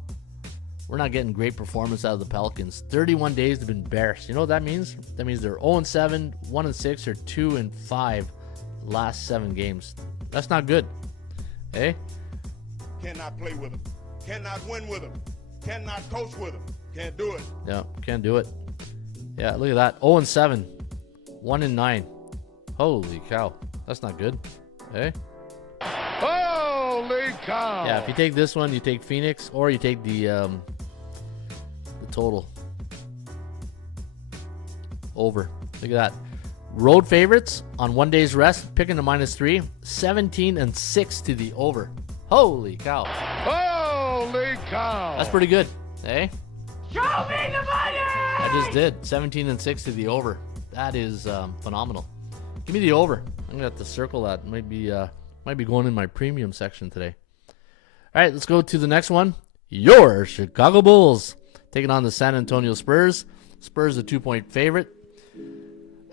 we're not getting great performance out of the Pelicans. 31 days have been bearish. You know what that means? That means they're 0-7, 1-6, or 2-5 last 7 games. That's not good. Hey? Cannot play with him. Cannot win with him. Cannot coach with him. Can't do it. Yeah, can't do it. Yeah, look at that. 0-7, 1-9. Holy cow. That's not good. Hey? Holy cow! Yeah, if you take this one, you take Phoenix, or you take the total. Over. Look at that. Road favorites on 1 day's rest, picking the -3, 17-6 to the over. Holy cow. Holy cow! That's pretty good. Hey? Show me the money! I just did. 17-6 to the over. That is phenomenal. Give me the over. I'm gonna have to circle that. Might be going in my premium section today. All right, let's go to the next one. Your Chicago Bulls taking on the San Antonio Spurs. Spurs a 2-point favorite.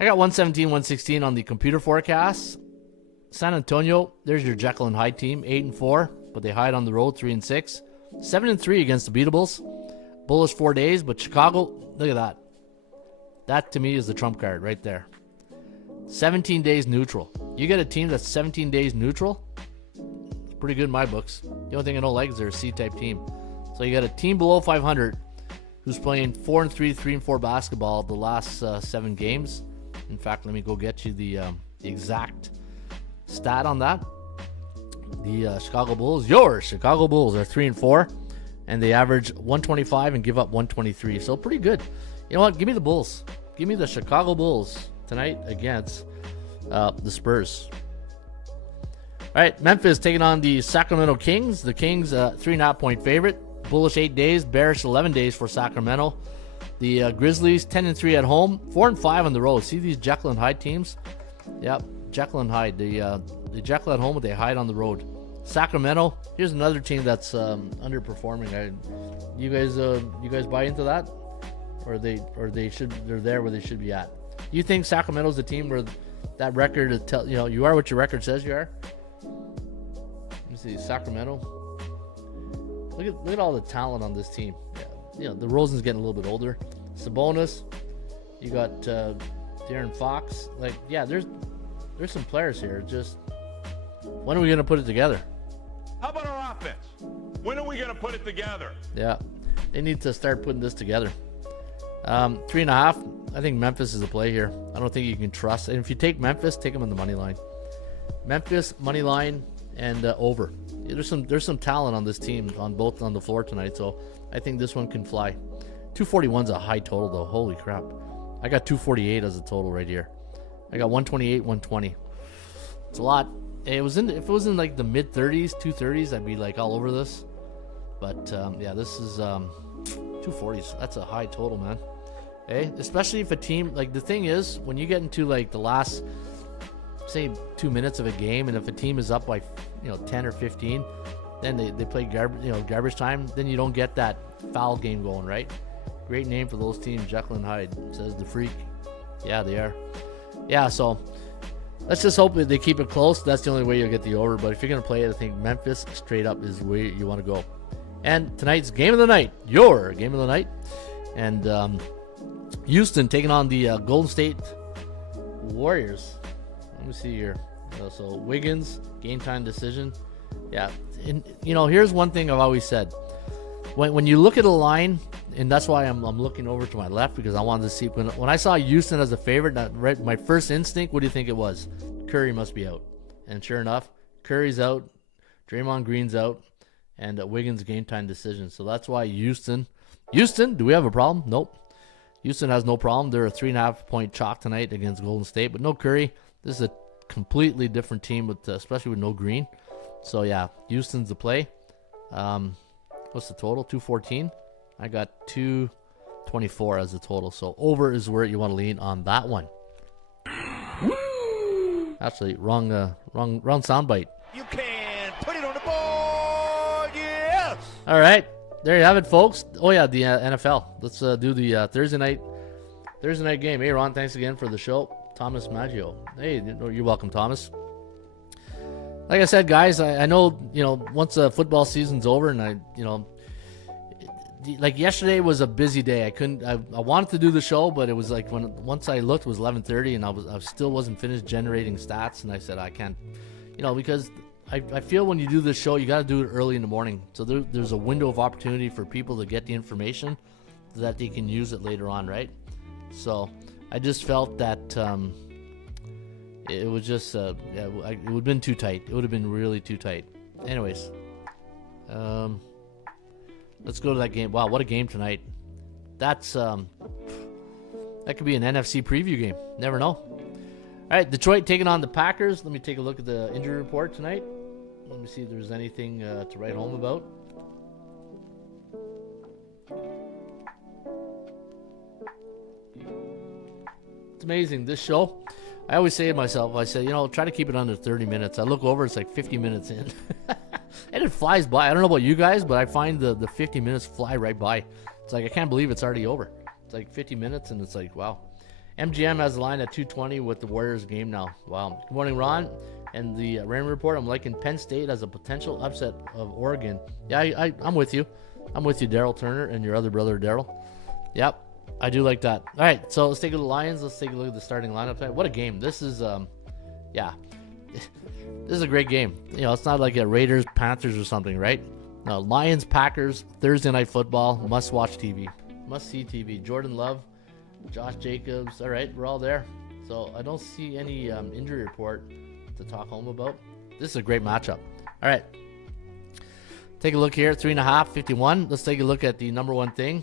I got 117, 116 on the computer forecast. San Antonio, there's your Jekyll and Hyde team, 8-4, but they hide on the road, 3-6. 7-3 against the beatables. Bullish 4 days, but Chicago, look at that. That to me is the trump card right there. 17 days neutral. You get a team that's 17 days neutral, it's pretty good in my books. The only thing I don't like is they're a C-type team. So you got a team below 500 who's playing 4-3, 3-4 basketball the last 7 games. In fact, let me go get you the exact stat on that. The Chicago Bulls, your Chicago Bulls, are 3-4, and they average 125 and give up 123. So pretty good. You know what? Give me the Bulls. Give me the Chicago Bulls tonight against the Spurs. All right, Memphis taking on the Sacramento Kings. The Kings, 3.5-point favorite. Bullish 8 days, bearish 11 days for Sacramento. The Grizzlies, 10-3 at home, 4-5 on the road. See these Jekyll and Hyde teams? Yep, Jekyll and Hyde. The Jekyll at home, but they hide on the road. Sacramento, here's another team that's underperforming. You guys buy into that, or they're there where they should be at? You think Sacramento's the team where that record you are what your record says you are? Let me see, Sacramento. Look at all the talent on this team. Yeah, the Rosen's getting a little bit older. Sabonis, you got De'Aaron Fox. Like, yeah, there's some players here. Just when are we gonna put it together? How about our offense? When are we going to put it together? Yeah, they need to start putting this together. 3.5. I think Memphis is a play here. I don't think you can trust. And if you take Memphis, take them on the money line. Memphis money line and over. There's some talent on this team on the floor tonight, so I think this one can fly. 241's a high total though. Holy crap! I got 248 as a total right here. I got 128, 120. It's a lot. If it was in like the mid 30s, 230s, I'd be like all over this. But yeah, this is 240s. That's a high total, man. Hey, especially if a team, like, the thing is, when you get into like the last, say, 2 minutes of a game, and if a team is up by 10 or 15, then they play garbage time, then you don't get that foul game going, right? Great name for those teams, Jekyll and Hyde, says the Freak. Yeah, they are. Yeah, so let's just hope that they keep it close. That's the only way you'll get the over. But if you're going to play it, I think Memphis straight up is where you want to go. And tonight's game of the night, your game of the night. And Houston taking on the Golden State Warriors. Let me see here. So Wiggins, game time decision. Yeah, and here's one thing I've always said. When you look at a line, and that's why I'm looking over to my left, because I wanted to see when I saw Houston as a favorite. My first instinct, what do you think it was? Curry must be out, and sure enough, Curry's out, Draymond Green's out, and Wiggins game time decision. So that's why Houston. Do we have a problem? Nope. Houston has no problem. They're a 3.5-point chalk tonight against Golden State, but no Curry. This is a completely different team, especially with no Green. So yeah, Houston's the play. What's the total? 214. I got 224 as the total. So over is where you want to lean on that one. Actually, wrong soundbite. You can put it on the board, yes! All right, there you have it, folks. Oh yeah, the NFL. Let's do the Thursday night game. Hey, Ron, thanks again for the show. Thomas Maggio. Hey, you're welcome, Thomas. Like I said, guys, I know, once the football season's over, and like yesterday was a busy day. I wanted to do the show, but it was like once I looked, it was 11:30, and I still wasn't finished generating stats, and I said I can't, because I feel when you do this show, you got to do it early in the morning, so there's a window of opportunity for people to get the information so that they can use it later on, right? So I just felt that it was just it would have been too tight. It would have been really too tight. Anyways, let's go to that game. Wow, what a game tonight. That could be an NFC preview game. Never know. All right, Detroit taking on the Packers. Let me take a look at the injury report tonight. Let me see if there's anything to write home about. It's amazing, this show. I always say to myself, try to keep it under 30 minutes. I look over, it's like 50 minutes in. And it flies by. I don't know about you guys, but I find the 50 minutes fly right by. It's like I can't believe it's already over. It's like 50 minutes, and it's like, wow. MGM has a line at 220 with the Warriors game now. Wow. Good morning, Ron. And the Raymond report, I'm liking Penn State as a potential upset of Oregon. Yeah, I'm with you. I'm with you, Daryl Turner, and your other brother, Daryl. Yep, I do like that. All right, so let's take a look at the Lions. Let's take a look at the starting lineup tonight. What a game. This is, yeah. This is a great game. You know, it's not like a Raiders, Panthers or something, right? No, Lions, Packers, Thursday Night Football, must-watch TV. Must-see TV. Jordan Love, Josh Jacobs. All right, we're all there. So I don't see any injury report to talk home about. This is a great matchup. All right. Take a look here. 3.5, 51. Let's take a look at the number one thing.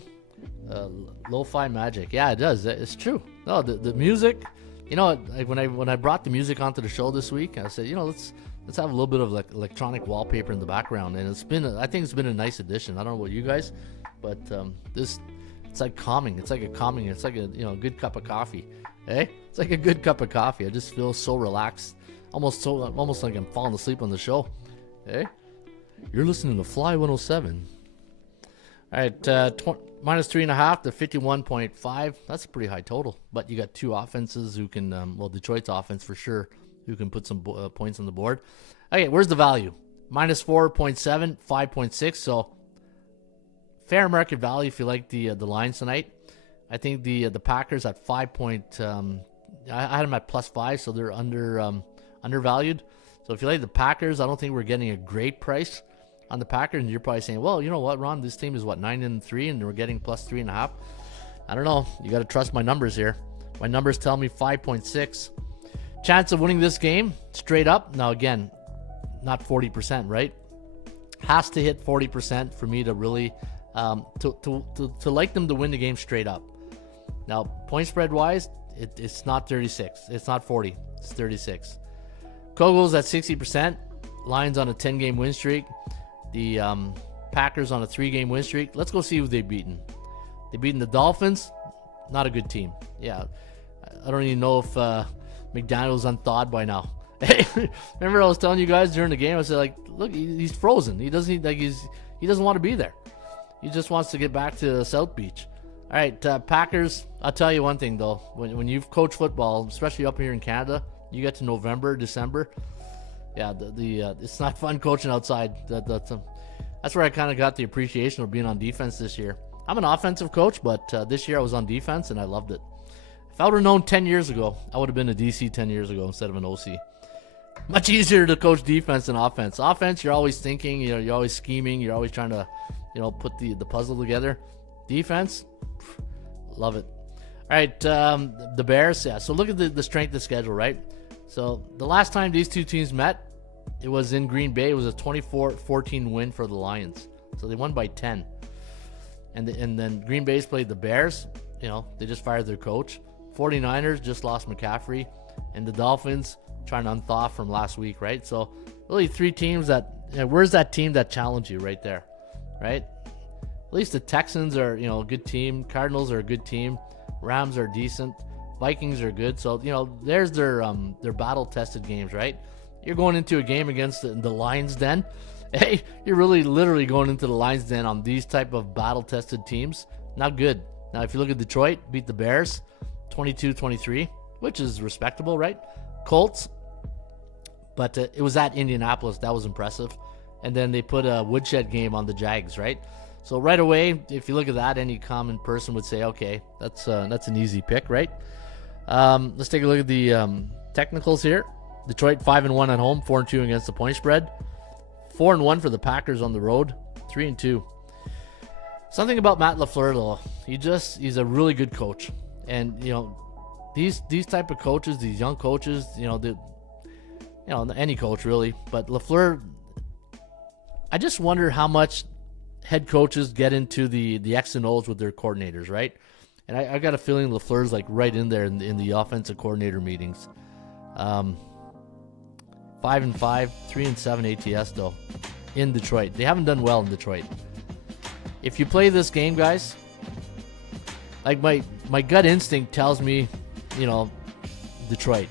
Lo-fi magic. Yeah, it does. It's true. No, the music. You know, like when I brought the music onto the show this week, I said, you know, let's have a little bit of like electronic wallpaper in the background, and I think it's been a nice addition. I don't know about you guys, but it's like calming. It's like a good cup of coffee. Hey, it's like a good cup of coffee. I just feel so relaxed, almost like I'm falling asleep on the show. Hey, you're listening to Fly 107. All right, minus 3.5 to 51.5. That's a pretty high total. But you got two offenses who can, Detroit's offense for sure, who can put some points on the board. Okay, where's the value? Minus 4.7, 5.6. So fair market value if you like the lines tonight. I think the Packers at 5 point. I had them at plus 5, so they're undervalued. So if you like the Packers, I don't think we're getting a great price on the Packers, and you're probably saying, well, you know what, Ron, this team is 9-3, and we're getting plus 3.5. I don't know. You got to trust my numbers here. My numbers tell me 5.6. Chance of winning this game straight up. Now again, not 40%, right? Has to hit 40% for me to really to like them to win the game straight up. Now, point spread wise, it's not 36. It's not 40. It's 36. Kogel's at 60%. Lions on a 10-game win streak. The Packers on a 3-game win streak. Let's go see who they've beaten. They've beaten the Dolphins. Not a good team. Yeah, I don't even know if McDaniel's unthawed by now. Hey, remember I was telling you guys during the game? I said, like, look, he's frozen. He doesn't want to be there. He just wants to get back to South Beach. All right, Packers. I'll tell you one thing though. When you've coached football, especially up here in Canada, you get to November, December. Yeah, it's not fun coaching outside. That's where I kind of got the appreciation of being on defense this year. I'm an offensive coach, but this year I was on defense, and I loved it. If I would have known 10 years ago, I would have been a DC 10 years ago instead of an OC. Much easier to coach defense than offense. Offense, you're always thinking, you're always scheming, you're always trying to, put the puzzle together. Defense, love it. All right, the Bears, yeah. So look at the strength of schedule, right? So the last time these two teams met, it was in Green Bay. It was a 24-14 win for the Lions. So they won by 10. And then Green Bay's played the Bears. They just fired their coach. 49ers just lost McCaffrey. And the Dolphins trying to unthaw from last week, right? So really three teams that, where's that team that challenged you right there, right? At least the Texans are, a good team. Cardinals are a good team. Rams are decent. Vikings are good. So, there's their battle-tested games, right? You're going into a game against the Lions Den. Hey, you're really literally going into the Lions Den on these type of battle-tested teams. Not good. Now, if you look at Detroit, beat the Bears 22-23, which is respectable, right? Colts, but it was at Indianapolis. That was impressive. And then they put a woodshed game on the Jags, right? So right away, if you look at that, any common person would say, okay, that's an easy pick, right? Let's take a look at the technicals here. Detroit 5-1 at home, 4-2 against the point spread. 4-1 for the Packers on the road, 3-2. Something about Matt LaFleur though, he's a really good coach, and these type of coaches, these young coaches, any coach really, but LaFleur, I just wonder how much head coaches get into the X and O's with their coordinators, right? And I got a feeling LaFleur's like right in there in the offensive coordinator meetings. 5-5, 3-7 ATS though in Detroit. They haven't done well in Detroit. If you play this game, guys, like my gut instinct tells me, Detroit.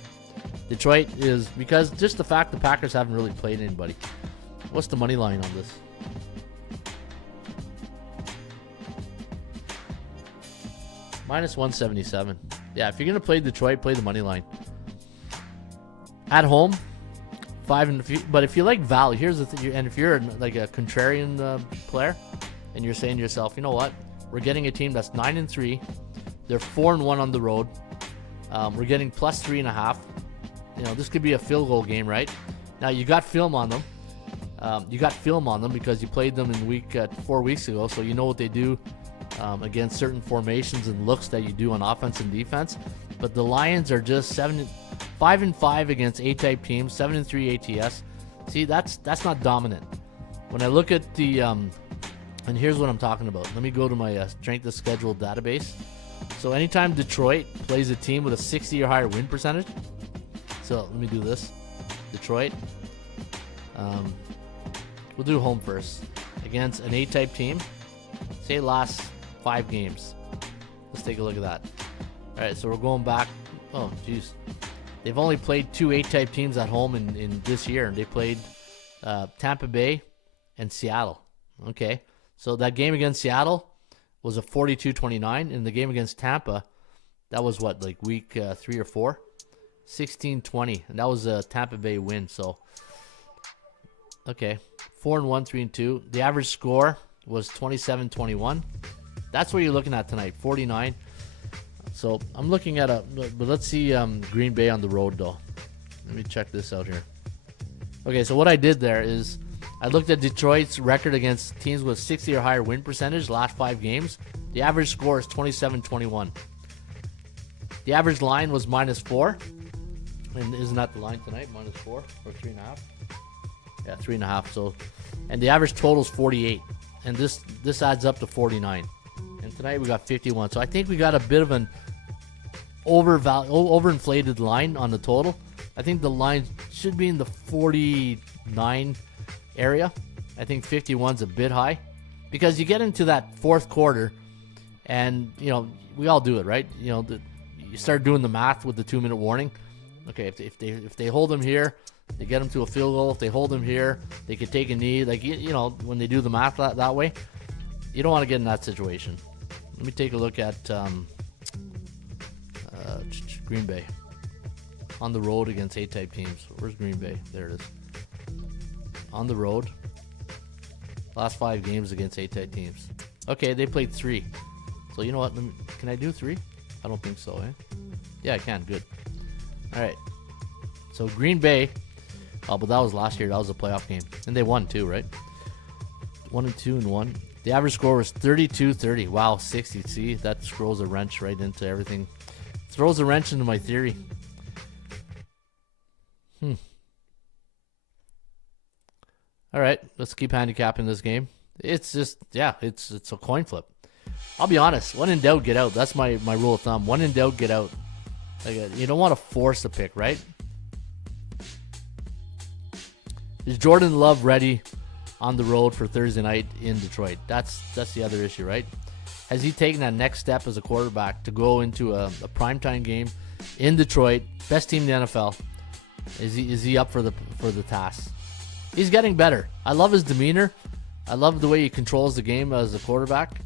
Detroit is, because just the fact the Packers haven't really played anybody. What's the money line on this? Minus 177. Yeah, if you're going to play Detroit, play the money line. At home, 5 and but if you like value, here's the thing, and if you're like a contrarian player, and you're saying to yourself, you know what, we're getting a team that's 9-3, they're 4-1 on the road, we're getting plus 3.5. You know, this could be a field goal game, right? Now you got film on them. Because you played them in 4 weeks ago, so you know what they do against certain formations and looks that you do on offense and defense. But the Lions are just 5-5 against A-type teams, 7-3 ATS. See, that's not dominant. When I look at the and here's what I'm talking about. Let me go to my strength of schedule database. So anytime Detroit plays a team with a 60 or higher win percentage, so let me do this. Detroit. We'll do home first against an A-type team. Say last 5 games. Let's take a look at that. All right, so we're going back. Oh, geez. They've only played 2 A-type teams at home in this year. They played Tampa Bay and Seattle. Okay, so that game against Seattle was a 42-29, and the game against Tampa, that was what, like week 3 or 4? 16-20, and that was a Tampa Bay win. So, okay, 4-1, 3-2. The average score was 27-21. That's what you're looking at tonight, 49. So I'm looking at but let's see Green Bay on the road though. Let me check this out here. Okay, so what I did there is I looked at Detroit's record against teams with 60 or higher win percentage last 5 games. The average score is 27-21. The average line was -4. And isn't that the line tonight? -4 or 3.5? Yeah, 3.5. So, and the average total is 48, and this adds up to 49. And tonight we got 51. So I think we got a bit of an overinflated line on the total. I think the line should be in the 49 area. I think 51's a bit high because you get into that fourth quarter, and you know we all do it, right? You know, you start doing the math with the 2-minute warning. Okay, if they hold them here, they get them to a field goal. If they hold them here, they could take a knee. Like you know, when they do the math that way, you don't want to get in that situation. Let me take a look at Green Bay on the road against A-type teams. Where's Green Bay? There it is. On the road, last 5 games against A-type teams. Okay, they played 3. So you know what? Can I do 3? I don't think so. Yeah, I can. Good. All right. So Green Bay. Oh, but that was last year. That was a playoff game, and they won too, right? 1-2-1. The average score was 32-30. Wow, 60. See, that throws a wrench right into everything. Throws a wrench into my theory. All right, let's keep handicapping this game. It's just, yeah, it's a coin flip. I'll be honest. When in doubt, get out. That's my rule of thumb. When in doubt, get out. Like, you don't want to force a pick, right? Is Jordan Love ready on the road for Thursday night in Detroit? That's the other issue, right? Has he taken that next step as a quarterback to go into a primetime game in Detroit, best team in the NFL? Is he up for the task? He's getting better. I love his demeanor. I love the way he controls the game as a quarterback.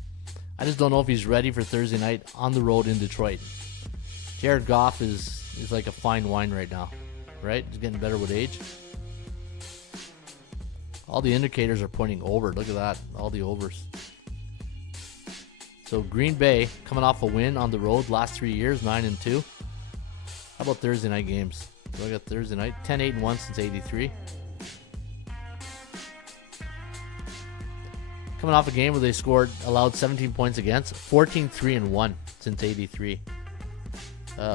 I just don't know if he's ready for Thursday night on the road in Detroit. Jared Goff is like a fine wine right now, right? He's getting better with age. All the indicators are pointing over. Look at that. All the overs. So Green Bay coming off a win on the road last 3 years, 9-2. How about Thursday night games? So I got Thursday night, 10-8-1 since '83. Coming off a game where they allowed 17 points against, 14-3-1 since '83.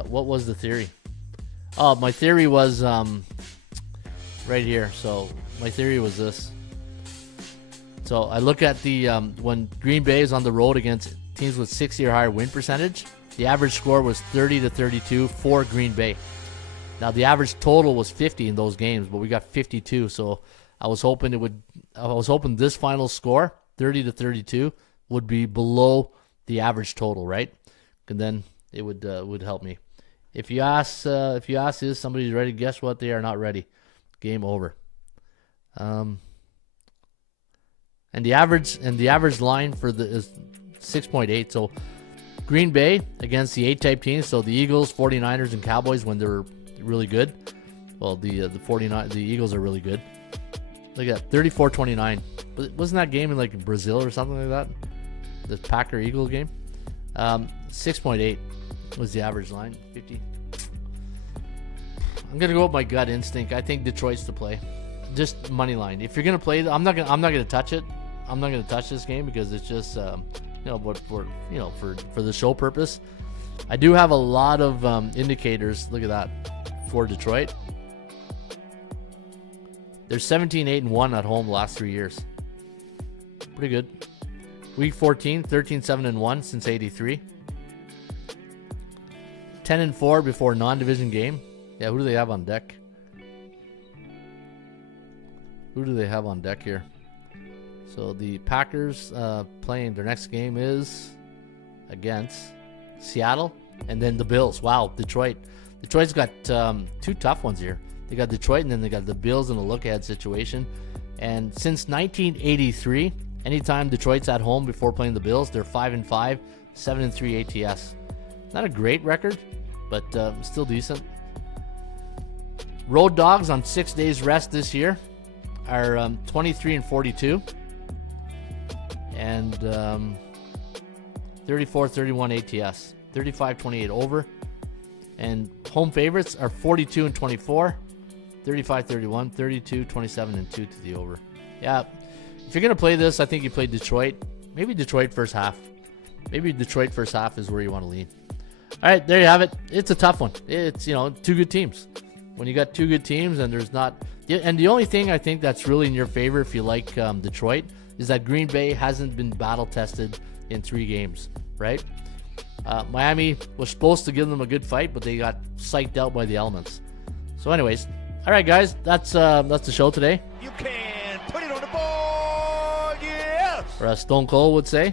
What was the theory? Oh, my theory was right here. So my theory was this. So I look at the when Green Bay is on the road against teams with 60 or higher win percentage, the average score was 30-32 for Green Bay. Now the average total was 50 in those games, but we got 52. So I was hoping this final score, 30-32, would be below the average total, right? And then it would help me. If you ask is somebody's ready, guess what? They are not ready. Game over. And the average line for is 6.8. So Green Bay against the A-type teams, so the Eagles, 49ers, and Cowboys when they're really good. Well, the Eagles are really good. Look at that, 34-29. Wasn't that game in like Brazil or something like that? The Packer-Eagle game? 6.8 was the average line, 50. I'm gonna go with my gut instinct. I think Detroit's to play. Just money line. If you're gonna play, I'm not gonna touch it. I'm not gonna touch this game because it's just but for the show purpose. I do have a lot of indicators. Look at that for Detroit. They're 17-8-1 at home the last 3 years. Pretty good. Week 14, 13-7-1 since '83. 10-4 before non-division game. Yeah, who do they have on deck? Who do they have on deck here? So the Packers playing their next game is against Seattle and then the Bills. Wow, Detroit. Detroit's got two tough ones here. They got Detroit and then they got the Bills in a look-ahead situation. And since 1983, anytime Detroit's at home before playing the Bills, they're 5-5, 7-3 ATS. Not a great record, but still decent. Road Dogs on 6 days rest this year are 23-42 and 34-31 ATS, 35-28 over. And home favorites are 42-24, 35-31, 32-27 and 2 to the over. Yeah, if you're gonna play this, I think you play Detroit. Maybe Detroit first half. Maybe Detroit first half is where you want to lean. All right, there you have it. It's a tough one. It's two good teams. When you got two good teams and there's not, and the only thing I think that's really in your favor if you like Detroit is that Green Bay hasn't been battle tested in 3 games, right? Miami was supposed to give them a good fight, but they got psyched out by the elements. So, anyways, all right, guys, that's the show today. You can put it on the board, yes! Or as Stone Cold would say.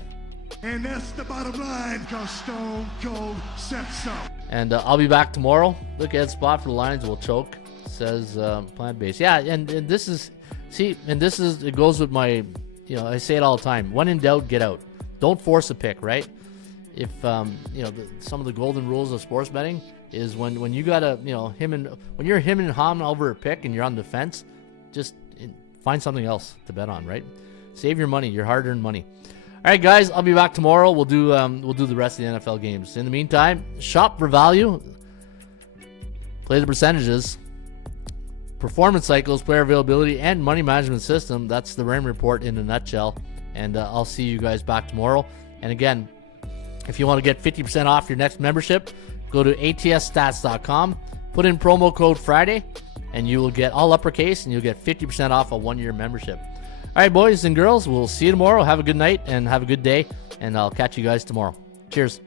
And that's the bottom line, because Stone Cold said so. And I'll be back tomorrow. Look at spot for the Lions will choke. Says plant-based. Yeah, and this is, it goes with my, I say it all the time. When in doubt, get out. Don't force a pick, right? If, some of the golden rules of sports betting is when you got to, when you're him and hawing over a pick and you're on the fence, just find something else to bet on, right? Save your money, your hard-earned money. All right, guys, I'll be back tomorrow. We'll do the rest of the NFL games. In the meantime, shop for value, play the percentages, performance cycles, player availability, and money management system. That's the Raymond Report in a nutshell. And I'll see you guys back tomorrow. And again, if you want to get 50% off your next membership, go to atsstats.com, put in promo code Friday, and you will get all uppercase, and you'll get 50% off a 1-year membership. All right, boys and girls, we'll see you tomorrow. Have a good night and have a good day, and I'll catch you guys tomorrow. Cheers.